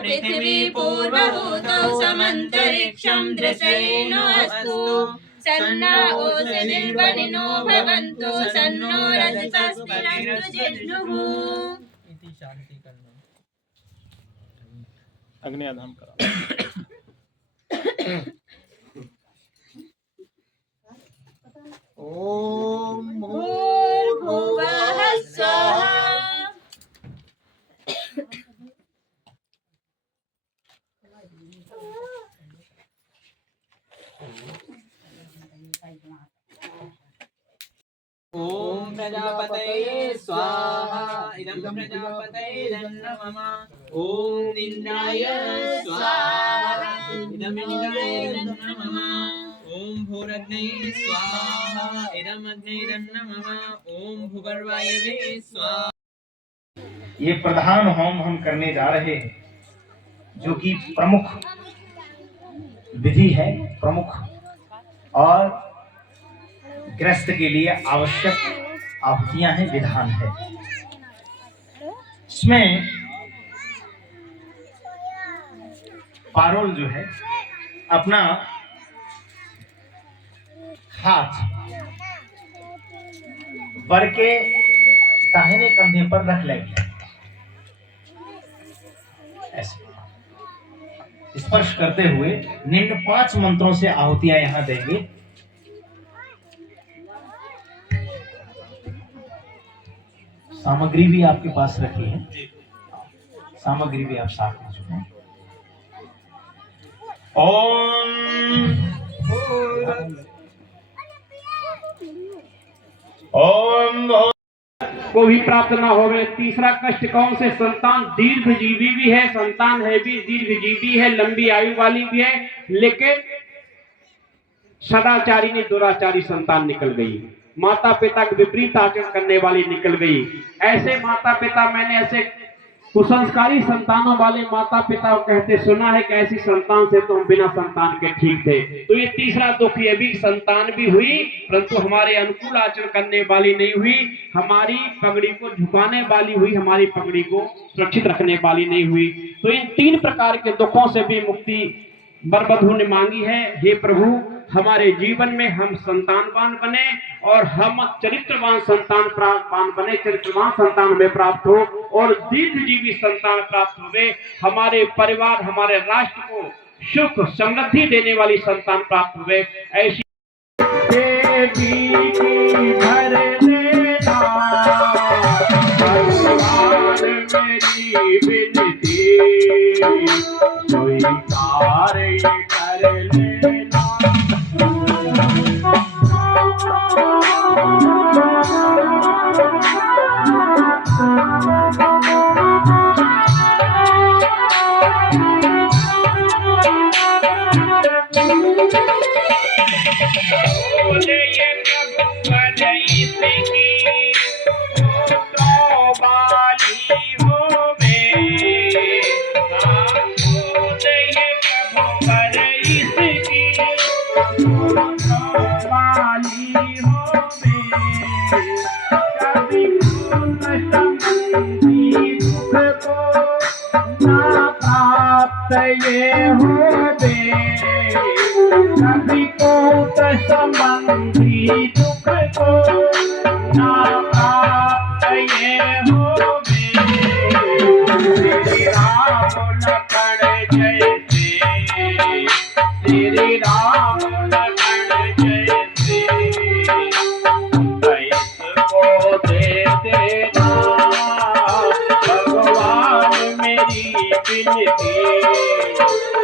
पृथिवी पूर्वभूतौ समन्तरिक्षं दृशेनोऽस्तु सन्ना ओषधिर्वनिनो भवन्तु सन्नो रजतस्तिरस्तु जिष्णुः। अग्नियाधाम करा। ओम भूर्भुवः स्वः। ओम प्रजापतये स्वाहा इदं प्रजापतये नमः। ओम इंद्राय स्वाहा इदं इंद्राय नमः। ओम भूरग्नये स्वाहा इदं अग्नये नमः। ओम भूगर्भाय स्वाहा। ये प्रधान होम हम करने जा रहे हैं, जो कि प्रमुख विधि है, प्रमुख और गृहस्थ के लिए आवश्यक आहुतियां हैं, विधान है। इसमें पारोल जो है अपना हाथ वर के दाहिने कंधे पर रख लेंगे, ऐसे स्पर्श करते हुए निम्न 5 मंत्रों से आहुतियां यहां देंगे। सामग्री भी आपके पास रखी है, सामग्री भी आप साथ में चुनें। ओम को भी प्राप्त न होवे। तीसरा कष्ट कौन से? संतान दीर्घजीवी भी है, संतान है भी दीर्घजीवी है, लंबी आयु वाली भी है, लेकिन सदाचारी ने दुराचारी संतान निकल गई, माता पिता के विपरीत आचरण करने वाली निकल गई। ऐसे माता पिता, मैंने ऐसे कुसंस्कारी संतानों वाले माता पिता कहते सुना है कि ऐसी संतान से तो हम बिना संतान के ठीक थे। तो ये तीसरा दुख, ये भी संतान भी हुई परंतु हमारे अनुकूल आचरण करने वाली नहीं हुई, हमारी पगड़ी को झुकाने वाली हुई, हमारी पगड़ी को सुरक्षित रखने वाली नहीं हुई। तो इन 3 प्रकार के दुखों से भी मुक्ति बरबधू ने मांगी है। हे प्रभु, हमारे जीवन में हम संतानवान बने और हम चरित्रवान संतान बने, चरित्रवान संतान हमें प्राप्त हो और दीर्घजीवी संतान प्राप्त हुए। हमारे परिवार, हमारे राष्ट्र को सुख समृद्धि देने वाली संतान प्राप्त हुए। ऐसी ये हो दे कभी को संबंधी दुख को ना प्राप्त ये हो दे। श्री राम लखन जैसे, श्री राम लखन जैसे, को दे देना भगवान मेरी विनती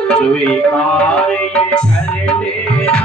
स्वीकार ये कर लेना।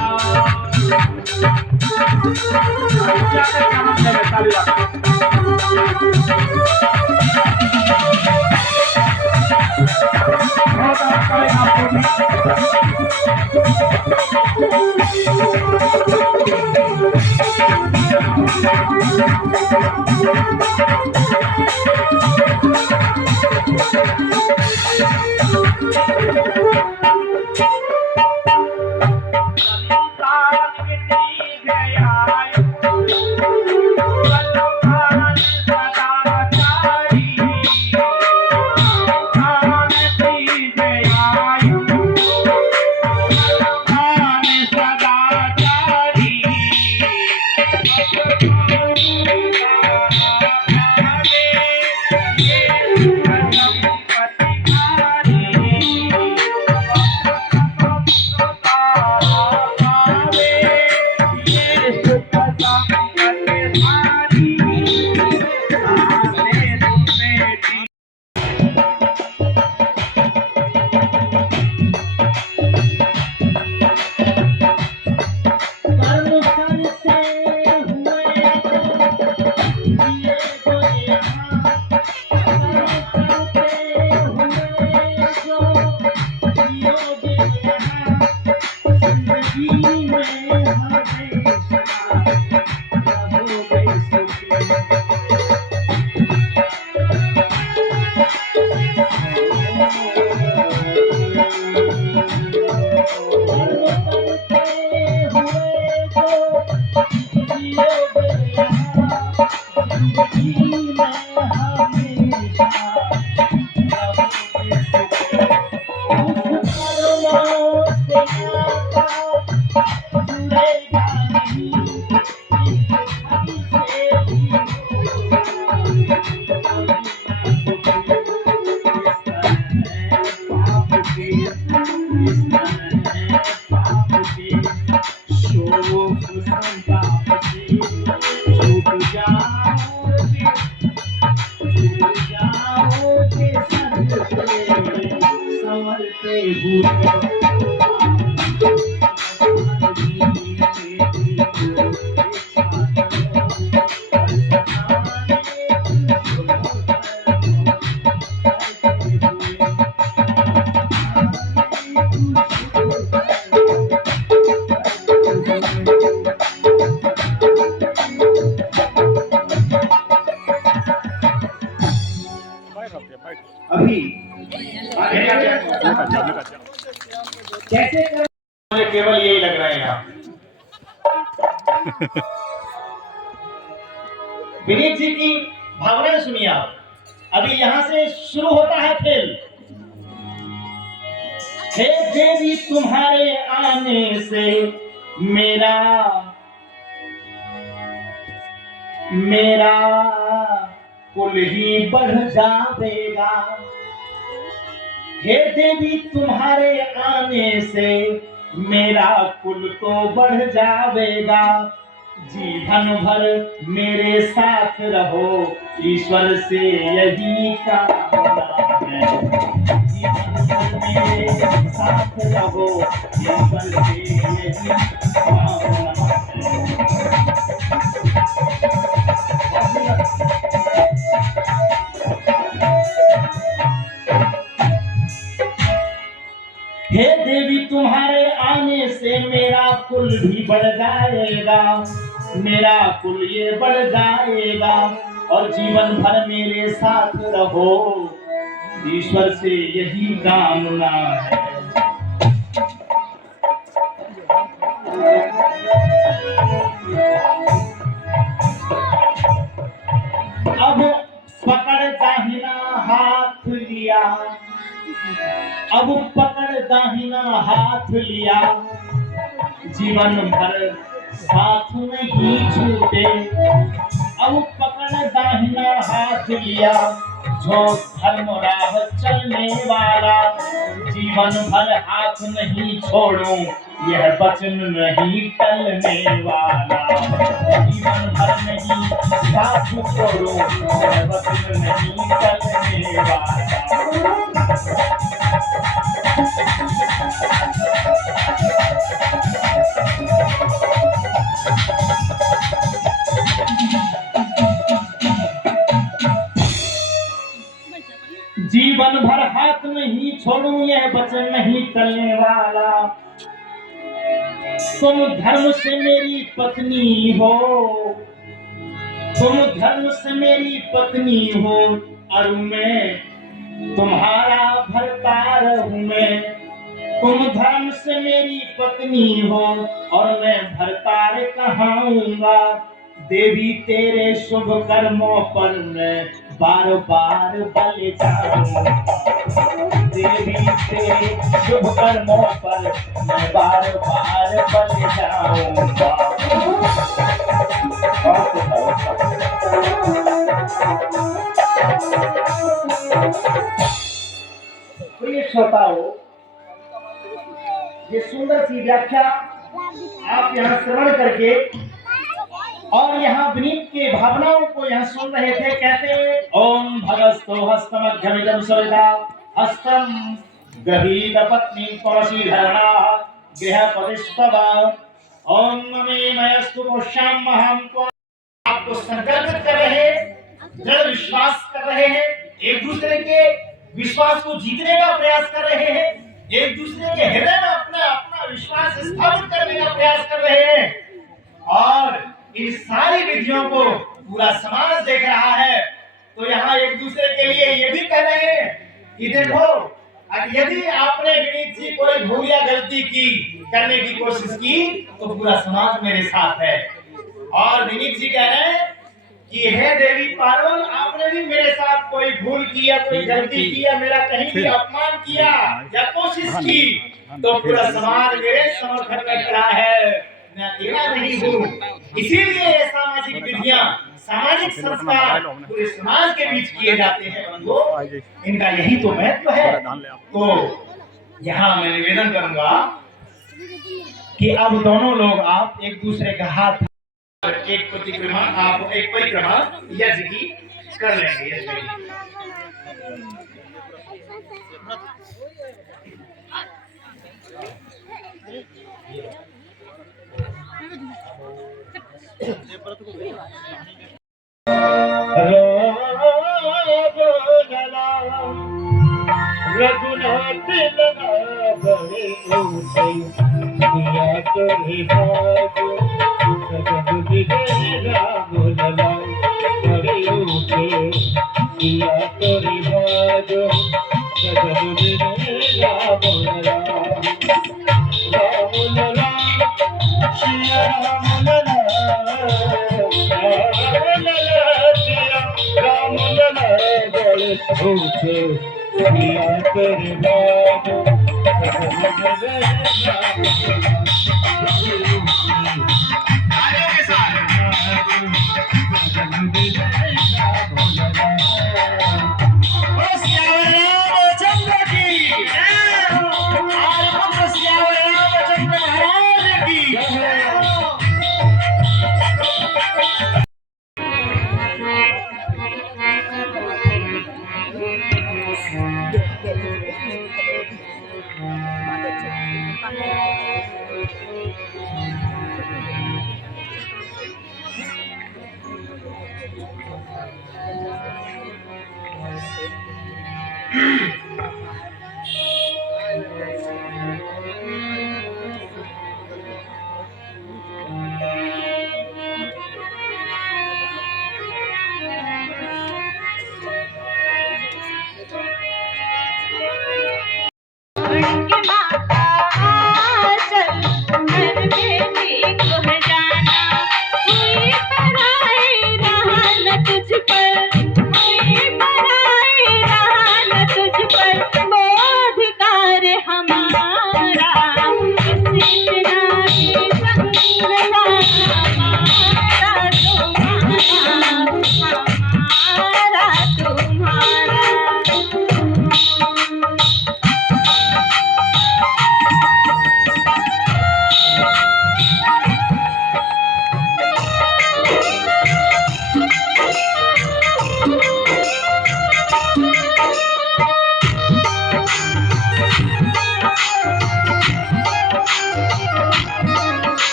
अभी कैसे मुझे केवल यही लग रहा है यहाँ। विनीत जी की भावनाएं सुनिए आप। अभी यहाँ से शुरू होता है खेल। हे देवी तुम्हारे आने से मेरा कुल ही बढ़ जाएगा। हे देवी तुम्हारे आने से मेरा कुल तो बढ़ जाएगा। जीवन भर मेरे साथ रहो, ईश्वर से यही कामना है। जीवन भर मेरे साथ रहो, ईश्वर से यही कामना है। हे देवी तुम्हारे आने से मेरा कुल भी बढ़ जाएगा, मेरा कुल ये बढ़ जाएगा। और जीवन भर मेरे साथ रहो, ईश्वर से यही कामना है। अब पकड़ दाहिना हाथ लिया, अब पकड़ दाहिना हाथ लिया, जीवन भर साथ नहीं छूटे। अब पकड़ दाहिना हाथ लिया, जो धर्म राह चलने वाला, जीवन भर हाथ नहीं छोड़ूं, यह वचन नहीं टलने वाला। जीवन भर नहीं साथ छोड़ूं, यह वचन नहीं टलने वाला। जीवन भर हाथ नहीं छोड़ूं, यह वचन नहीं टलने वाला। तुम धर्म से मेरी पत्नी हो, तुम धर्म से मेरी पत्नी हो, और मैं तुम्हारा भरतार हूँ। मैं तुम धर्म से मेरी पत्नी हो, और मैं भरतार कहाऊंगा। देवी तेरे शुभ कर्मों पर मैं बार बार बल जाऊंगा। देवी तेरे शुभ कर्मों पर मैं बार बार बल जाऊंगा। प्रिय श्रोताओं, ये सुंदर सी व्याख्या आप यहाँ श्रवण करके और यहाँ विनीत के भावनाओं को यहाँ सुन रहे थे। कहते ओम भगस्तो हस्तमध्यमिदं सविता हस्तम गभीर पत्नी पवसी धरणा गृहपतिस्तवा ओम ममे मयस्तु पुष्यम महम को। आपको संकल्पित कर रहे हैं, दृढ़ विश्वास कर रहे हैं, एक दूसरे के विश्वास को जीतने का प्रयास कर रहे हैं, एक दूसरे के हृदय में अपना विश्वास स्थापित करने का प्रयास कर रहे हैं। और इन सारी विधियों को पूरा समाज देख रहा है। तो यहाँ एक दूसरे के लिए ये भी कह रहे हैं कि देखो यदि आपने विनीत जी कोई भूल या गलती की करने की कोशिश की तो पूरा समाज मेरे साथ है। और विनीत जी कह रहे हैं कि हे देवी पार्वल, आपने भी मेरे साथ कोई भूल की या कोई गलती की या मेरा कहीं भी अपमान किया या कोशिश की तो पूरा समाज मेरे समर्थन में खड़ा है, मैं अकेला नहीं हूँ। इसीलिए ये सामाजिक विधियां, सामाजिक संस्कार पूरे समाज के बीच किए जाते हैं बंधुओं, इनका यही तो महत्व है। तो यहाँ मैं निवेदन करूंगा कि अब दोनों लोग आप एक दूसरे का हाथ एक परिक्रमा, आप एक परिक्रमा यज्ञ की कर लेंगे। यज्ञ की रघुनाथ लगा बड़े ऊंचे दिया तोरे बाग सजग विजय राम लला बड़े ऊंचे दिया तोरे बाग सजग विजय राम लला राम लला श्री राम लला राम लला श्री राम लला बड़े ऊंचे दिया तेरे बाग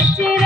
निश्चित